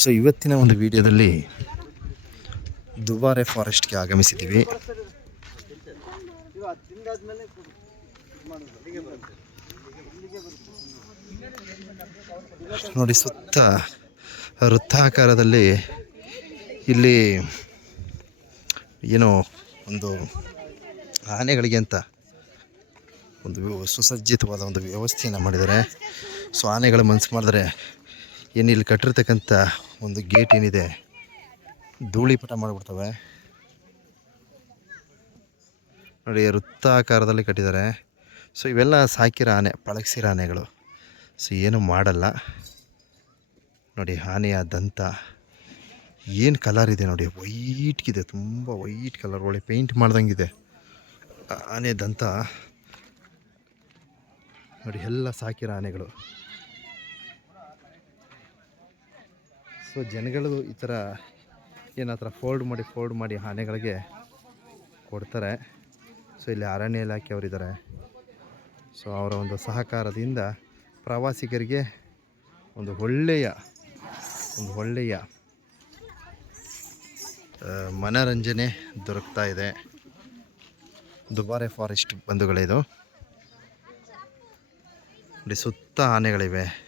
So ಇವತ್ತಿನ ಒಂದು ವಿಡಿಯೋದಲ್ಲಿ ದುಬಾರೆ ಫಾರೆಸ್ಟ್ಗೆ ಆಗಮಿಸಿದ್ದೀವಿ. ನೋಡಿ, ಸುತ್ತ ವೃತ್ತಾಕಾರದಲ್ಲಿ ಇಲ್ಲಿ ಏನೋ ಒಂದು ಆನೆಗಳಿಗೆ ಅಂತ ಒಂದು ಸುಸಜ್ಜಿತವಾದ ಒಂದು ವ್ಯವಸ್ಥೆಯನ್ನು ಮಾಡಿದ್ದಾರೆ. ಸೊ ಆನೆಗಳು ಮನಸ್ಸು ಮಾಡಿದ್ರೆ ಏನು ಇಲ್ಲಿ ಕಟ್ಟಿರ್ತಕ್ಕಂಥ ಒಂದು ಗೇಟ್ ಏನಿದೆ, ಧೂಳಿಪಟ ಮಾಡಿಬಿಡ್ತವೆ. ನೋಡಿ ವೃತ್ತಾಕಾರದಲ್ಲಿ ಕಟ್ಟಿದ್ದಾರೆ. ಸೊ, ಇವೆಲ್ಲ ಸಾಕಿರೋ ಆನೆ, ಪಳಗಿಸಿರೋ ಆನೆಗಳು. ಸೊ, ಏನು ಮಾಡಲ್ಲ. ನೋಡಿ, ಆನೆಯ ದಂತ. ಏನು ಕಲರ್ ಇದೆ ನೋಡಿ ವೈಟ್ಗಿದೆ ತುಂಬ ವೈಟ್ ಕಲರ್ ಒಳ್ಳೆ ಪೇಂಟ್ ಮಾಡ್ದಂಗಿದೆ. ಆನೆ ದಂತ. ನೋಡಿ, ಎಲ್ಲ ಸಾಕಿರೋ ಆನೆಗಳು. ಸೊ ಜನಗಳು ಈ ಥರ ಏನು ಫೋಲ್ಡ್ ಮಾಡಿ ಫೋಲ್ಡ್ ಮಾಡಿ ಆನೆಗಳಿಗೆ ಕೊಡ್ತಾರೆ. ಸೊ ಇಲ್ಲಿ ಅರಣ್ಯ ಇಲಾಖೆಯವರಿದ್ದಾರೆ ಸೊ ಅವರ ಒಂದು ಸಹಕಾರದಿಂದ ಪ್ರವಾಸಿಗರಿಗೆ ಒಂದು ಒಳ್ಳೆಯ ಒಂದು ಒಳ್ಳೆಯ ಮನರಂಜನೆ ದೊರಕ್ತಾ ಇದೆ. ದುಬಾರೆ ಫಾರೆಸ್ಟ್ ಬಂಧುಗಳಿದು. ಸುತ್ತ ಆನೆಗಳಿವೆ.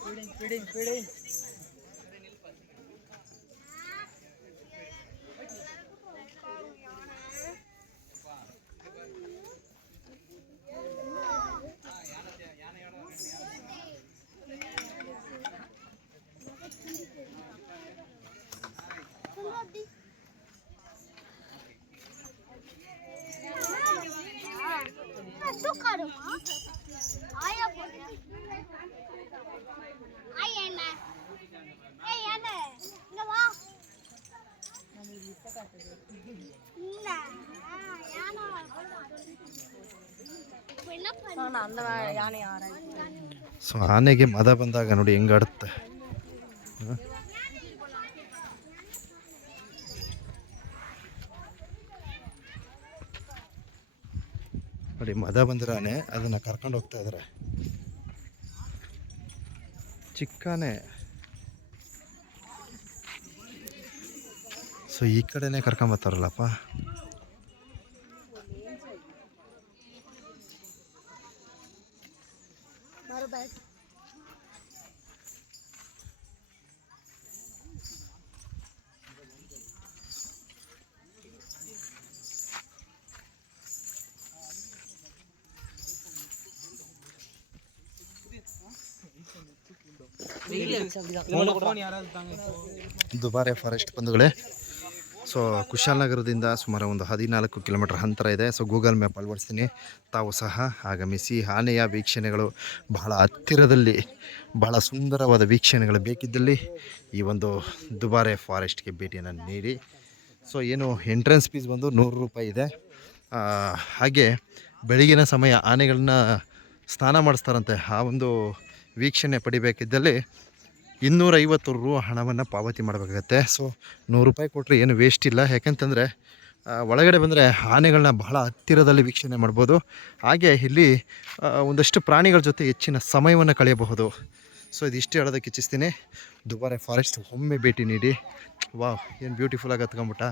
ફીડિંગ ફીડિંગ ફીડિંગ ಸೊ ಆನೆಗೆ ಮದ ಬಂದಾಗ ನೋಡಿ ಹೆಂಗಾಡುತ್ತೆ? ನೋಡಿ ಮದ ಬಂದಿರಾನೆ ಅದನ್ನು ಕರ್ಕೊಂಡು ಹೋಗ್ತಾ ಇದಾರೆ ಚಿಕ್ಕಾನೆ ಸೊ ಈ ಕಡೆನೇ ಕರ್ಕೊಂಬರ್ತಾರಲ್ಲಪ್ಪ ದುಬಾರೆ ಫಾರೆಸ್ಟ್ ಬಂಧುಗಳೇ. ಸೊ ಕುಶಾಲನಗರದಿಂದ ಸುಮಾರು ಒಂದು ಹದಿನಾಲ್ಕು ಕಿಲೋಮೀಟರ್ ಅಂತರ ಇದೆ. ಸೊ ಗೂಗಲ್ ಮ್ಯಾಪ್ ಅಳವಡಿಸ್ತೀನಿ. ತಾವು ಸಹ ಆಗಮಿಸಿ ಆನೆಯ ವೀಕ್ಷಣೆಗಳು ಬಹಳ ಹತ್ತಿರದಲ್ಲಿ, ಬಹಳ ಸುಂದರವಾದ ವೀಕ್ಷಣೆಗಳು ಬೇಕಿದ್ದಲ್ಲಿ ಈ ಒಂದು ದುಬಾರೆ ಫಾರೆಸ್ಟ್ಗೆ ಭೇಟಿಯನ್ನು ನೀಡಿ. ಸೊ ಏನು ಎಂಟ್ರೆನ್ಸ್ ಫೀಸ್ ಬಂದು ನೂರು ರೂಪಾಯಿ ಇದೆ. ಹಾಗೆ ಬೆಳಗಿನ ಸಮಯ ಆನೆಗಳನ್ನ ಸ್ನಾನ ಮಾಡಿಸ್ತಾರಂತೆ. ಆ ಒಂದು ವೀಕ್ಷಣೆ ಪಡಿಬೇಕಿದ್ದಲ್ಲಿ ಇನ್ನೂರೈವತ್ತು ರು ಹಣವನ್ನು ಪಾವತಿ ಮಾಡಬೇಕಾಗತ್ತೆ. ಸೊ ನೂರು ರೂಪಾಯಿ ಕೊಟ್ಟರೆ ಏನು ವೇಸ್ಟ್ ಇಲ್ಲ. ಯಾಕಂತಂದರೆ ಒಳಗಡೆ ಬಂದರೆ ಆನೆಗಳನ್ನ ಬಹಳ ಹತ್ತಿರದಲ್ಲಿ ವೀಕ್ಷಣೆ ಮಾಡ್ಬೋದು. ಹಾಗೆ ಇಲ್ಲಿ ಒಂದಷ್ಟು ಪ್ರಾಣಿಗಳ ಜೊತೆ ಹೆಚ್ಚಿನ ಸಮಯವನ್ನು ಕಳೆಯಬಹುದು. ಸೊ ಇದಿಷ್ಟು ಹೇಳೋದಕ್ಕೆ ಇಚ್ಛಿಸ್ತೀನಿ. ದುಬಾರೆ ಫಾರೆಸ್ಟ್ ಒಮ್ಮೆ ಭೇಟಿ ನೀಡಿ. ವಾವ್ ಏನು ಬ್ಯೂಟಿಫುಲ್ಲಾಗಿ ಹತ್ಕೊಂಬಿಟ್ಟ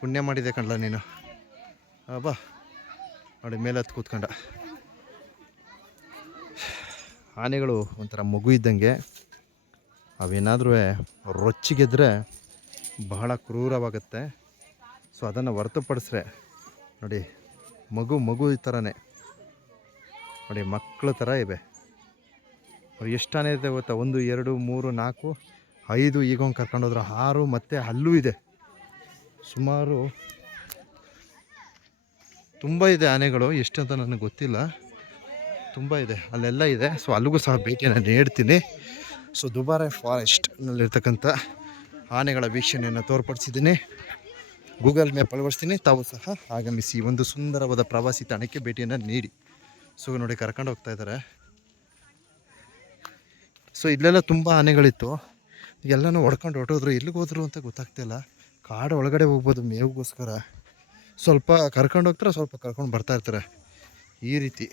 ಪುಣ್ಯ ಮಾಡಿದೆ ಕಣ್ಲ ನೀನು. ಬಾ. ನೋಡಿ, ಮೇಲೆ ಹತ್ತು ಕೂತ್ಕೊಂಡ. ಆನೆಗಳು ಒಂಥರ ಮಗು ಇದ್ದಂಗೆ. ಅವೇನಾದ್ರೂ ರೊಚ್ಚಿಗೆದ್ರೆ ಬಹಳ ಕ್ರೂರವಾಗುತ್ತೆ. ಸೊ, ಅದನ್ನು ಹೊರತುಪಡಿಸ್ರೆ, ನೋಡಿ, ಮಗು ಮಗು ಈ ಥರನೇ ನೋಡಿ ಮಕ್ಕಳ ಥರ ಇವೆ. ಅವ್ರು ಎಷ್ಟು ಆನೆ ಇದೆ ಗೊತ್ತಾ? ಒಂದು, ಎರಡು, ಮೂರು, ನಾಲ್ಕು, ಐದು, ಈಗ ಒಂದು ಕರ್ಕೊಂಡೋದ್ರೆ ಆರು, ಮತ್ತು ಅಲ್ಲೂ ಇದೆ. ಸುಮಾರು ತುಂಬ ಇದೆ ಆನೆಗಳು ಎಷ್ಟು ಅಂತ ನನಗೆ ಗೊತ್ತಿಲ್ಲ. ತುಂಬ ಇದೆ, ಅಲ್ಲೆಲ್ಲ ಇದೆ. ಸೊ, ಅಲ್ಲಿಗೂ ಸಹ ಭೇಟಿ ನಾನು ನೀಡ್ತೀನಿ. ಸೊ ದುಬಾರೆ ಫಾರೆಸ್ಟ್ನಲ್ಲಿರ್ತಕ್ಕಂಥ ಆನೆಗಳ ವೀಕ್ಷಣೆಯನ್ನು ತೋರ್ಪಡಿಸಿದ್ದೀನಿ. ಗೂಗಲ್ ಮ್ಯಾಪ್ ಅಳವಡಿಸ್ತೀನಿ. ತಾವು ಸಹ ಆಗಮಿಸಿ ಒಂದು ಸುಂದರವಾದ ಪ್ರವಾಸಿ ತಾಣಕ್ಕೆ ಭೇಟಿಯನ್ನು ನೀಡಿ. ಸೊ ನೋಡಿ ಕರ್ಕೊಂಡು ಹೋಗ್ತಾ ಇದ್ದಾರೆ. ಸೊ ಇಲ್ಲೆಲ್ಲ ತುಂಬ ಆನೆಗಳಿತ್ತು. ಎಲ್ಲನೂ ಹೊಡ್ಕೊಂಡು ಹೊಟ್ಟೋದ್ರು ಎಲ್ಲಿಗೆ ಹೋದ್ರು ಅಂತ ಗೊತ್ತಾಗ್ತಿಲ್ಲ ಕಾಡು ಒಳಗಡೆ ಹೋಗ್ಬೋದು ಮೇವಿಗೋಸ್ಕರ. ಸ್ವಲ್ಪ ಕರ್ಕೊಂಡು ಹೋಗ್ತಾರೆ, ಸ್ವಲ್ಪ ಕರ್ಕೊಂಡು ಬರ್ತಾ ಇರ್ತಾರೆ. ಈ ರೀತಿ.